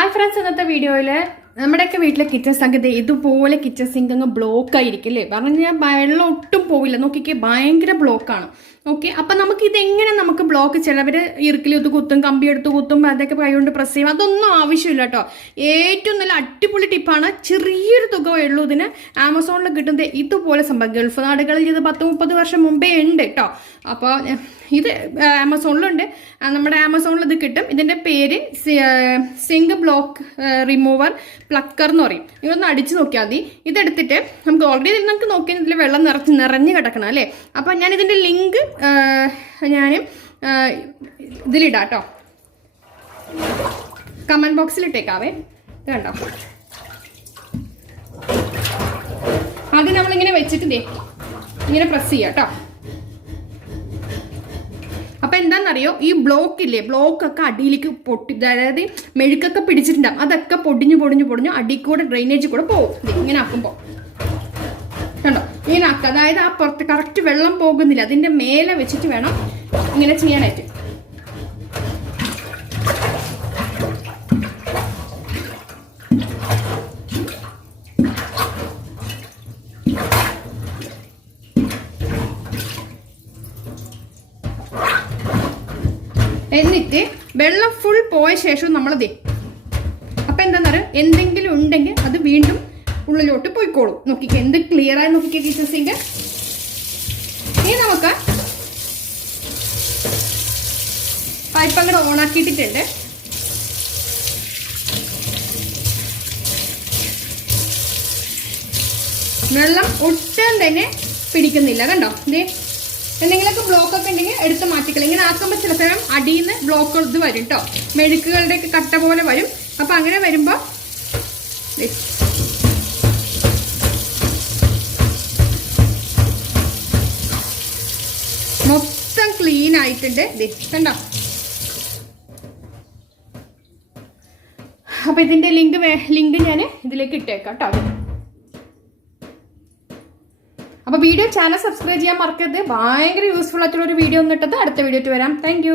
Hi friends ഇന്നത്തെ വീഡിയോയിൽ നമ്മുടെയൊക്കെ വീട്ടിലെ കിച്ചൺ സംഗതി ഇതുപോലെ കിച്ചൺ സിങ്ക് അങ്ങ് ബ്ലോക്ക് ആയിരിക്കും അല്ലേ പറഞ്ഞു കഴിഞ്ഞാൽ വെള്ളം ഒട്ടും പോവില്ല. നോക്കിക്കേ ഭയങ്കര ബ്ലോക്കാണ് ഓക്കെ അപ്പം നമുക്ക് ഇതെങ്ങനെ നമുക്ക് ബ്ലോക്ക് ചിലവർ ഇറുക്കിലെടുത്ത് കുത്തും കമ്പി എടുത്ത് കുത്തും അതൊക്കെ കൈകൊണ്ട് പ്രസ് ചെയ്യും. അതൊന്നും ആവശ്യമില്ല കേട്ടോ. ഏറ്റവും നല്ല അടിപൊളി ടിപ്പാണ് ചെറിയൊരു തുക ഉള്ളൂ ഇതിന്. ആമസോണിൽ കിട്ടുന്നത് ഇതുപോലെ സംഭവം. ഗൾഫ് നാടുകളിൽ ഇത് പത്ത് മുപ്പത് വർഷം മുമ്പേ ഉണ്ട് കേട്ടോ. അപ്പോൾ ഇത് ആമസോണിലുണ്ട് നമ്മുടെ ആമസോണിൽ ഇത് കിട്ടും. ഇതിന്റെ പേര് സിങ്ക് ബ്ലോക്ക് റിമൂവർ പ്ലക്കർ എന്ന് പറയും. നിങ്ങളൊന്ന് അടിച്ച് നോക്കിയാൽ മതി. ഇതെടുത്തിട്ട് നമുക്ക് ഓൾറെഡി ഇതിൽ നമുക്ക് നോക്കിയാൽ ഇതിൽ വെള്ളം നിറച്ച് നിറഞ്ഞ് കിടക്കണം അല്ലേ? അപ്പോൾ ഞാൻ ഇതിന്റെ ലിങ്ക് ഞാൻ ഇതിലിടാം കേട്ടോ കമന്റ് ബോക്സിൽ ഇട്ടേക്കാവേ. ഇത് കണ്ടോ? ആദ്യം നമ്മളിങ്ങനെ വെച്ചിട്ട് ദേ ഇങ്ങനെ പ്രസ് ചെയ്യാം കേട്ടോ അപ്പൊ എന്താണെന്നറിയോ? ഈ ബ്ലോക്ക് ഇല്ലേ ബ്ലോക്ക് ഒക്കെ അടിയിലേക്ക് പൊട്ടി അതായത് മെഴുക്കൊക്കെ പിടിച്ചിട്ടുണ്ടാവും. അതൊക്കെ പൊടിഞ്ഞു പൊടിഞ്ഞു പൊടിഞ്ഞു അടി കൂടെ ഡ്രെയിനേജ് കൂടെ പോകും. ഇങ്ങനെ ആക്കുമ്പോൾ കണ്ടോ? ഇങ്ങനെ ആക്കുക. അതായത് ആ പുറത്ത് കറക്റ്റ് വെള്ളം പോകുന്നില്ല. അതിന്റെ മേലെ വെച്ചിട്ട് വേണം ഇങ്ങനെ ചെയ്യാനായിട്ട്. എന്നിട്ട് വെള്ളം ഫുൾ പോയ ശേഷം നമ്മൾ ദേ അപ്പൊ പറയുക എന്തെങ്കിലും ഉണ്ടെങ്കിൽ അത് വീണ്ടും ഉള്ളിലോട്ട് പോയിക്കോളും. നോക്കിക്കേ എന്ത് ക്ലിയർ ആയി നോക്കിക്കേ സിങ്ക് ഇനി നമുക്ക് പൈപ്പ് അങ്ങോട്ട് ഓണാക്കിയിട്ടിട്ടുണ്ട് വെള്ളം ഒട്ടും തന്നെ പിടിക്കുന്നില്ല കണ്ടോ? ദേ എന്തെങ്കിലുമൊക്കെ ബ്ലോക്ക് ഒക്കെ ഉണ്ടെങ്കിൽ എടുത്ത് മാറ്റിക്കളയും ഇങ്ങനെ ആക്കുമ്പോൾ ചിലപ്പോഴും അടിയിൽ നിന്ന് ബ്ലോക്ക് ഇത് വരും കേട്ടോ മെഴുക്കുകളുടെ ഒക്കെ കട്ട പോലെ വരും. അപ്പം അങ്ങനെ വരുമ്പോൾ മൊത്തം ക്ലീൻ ആയിട്ടുണ്ട്. കണ്ടോ? അപ്പോൾ ഇതിന്റെ ലിങ്ക് ലിങ്ക് ഞാൻ ഇതിലേക്ക് ഇട്ടേക്കാം കേട്ടോ അപ്പൊ വീഡിയോ ചാനൽ സബ്സ്ക്രൈബ് ചെയ്യാൻ മറക്കരുത്. ഭയങ്കര യൂസ്ഫുൾ ആയിട്ടുള്ള ഒരു വീഡിയോ ഒന്നിട്ടത് അടുത്ത വീഡിയോ വരാം. താങ്ക്